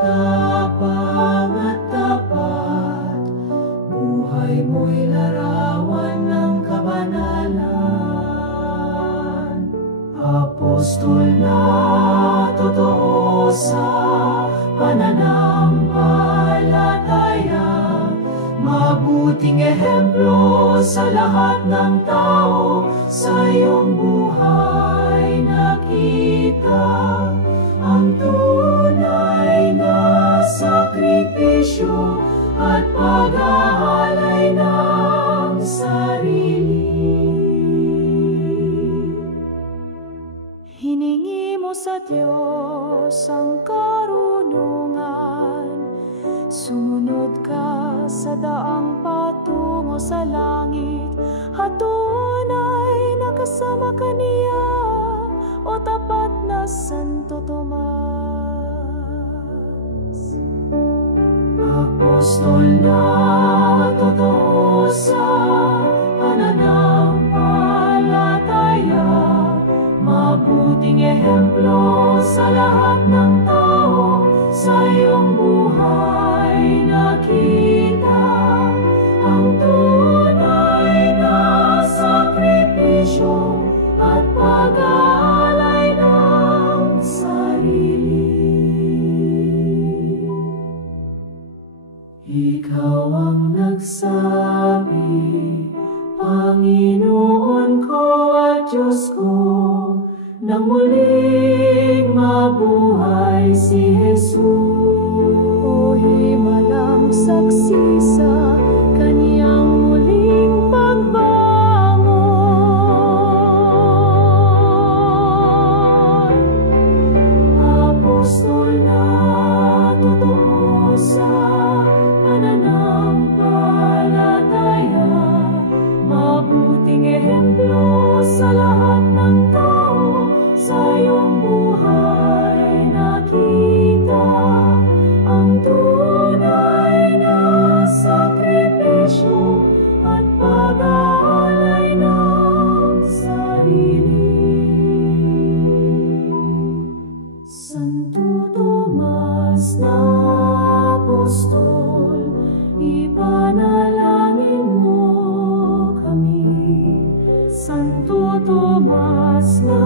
matapang at tapat, buhay mo'y larawan ng kabanalan. Apostol na totoo sa pananampalataya, mabuting ehemplo sa lahat ng tao, sa iyong buhay nakita ang tunay na sakripisyo at pag-aalay ng sarili. Hiningi mo sa Diyos ang karunungan, sumunod ka sa daang patungo sa langit, at tunay na kasama ka niya, o tapat na Santo Tomas. Apostol na totoo sa pananampalataya, mabuting ehemplo sa lahat ng tao, sa iyong buhay nakita ang tunay na sakripisyo at pag-aalay ng sarili. Ikaw ang nagsabi, Panginoon ko at Diyos ko, nang muling mabuhay si Jesus. O himalang saksi sa Kaniyang muling pagbangon. Apostol na totoo sa pananampalataya, mabuting ehemplo sa lahat ng tao, sa iyong buhay nakita ang tunay na sakripisyo at pag-aalay ng sarili. Santo Tomas na Apostol, ipanalangin mo kami. Santo Tomas na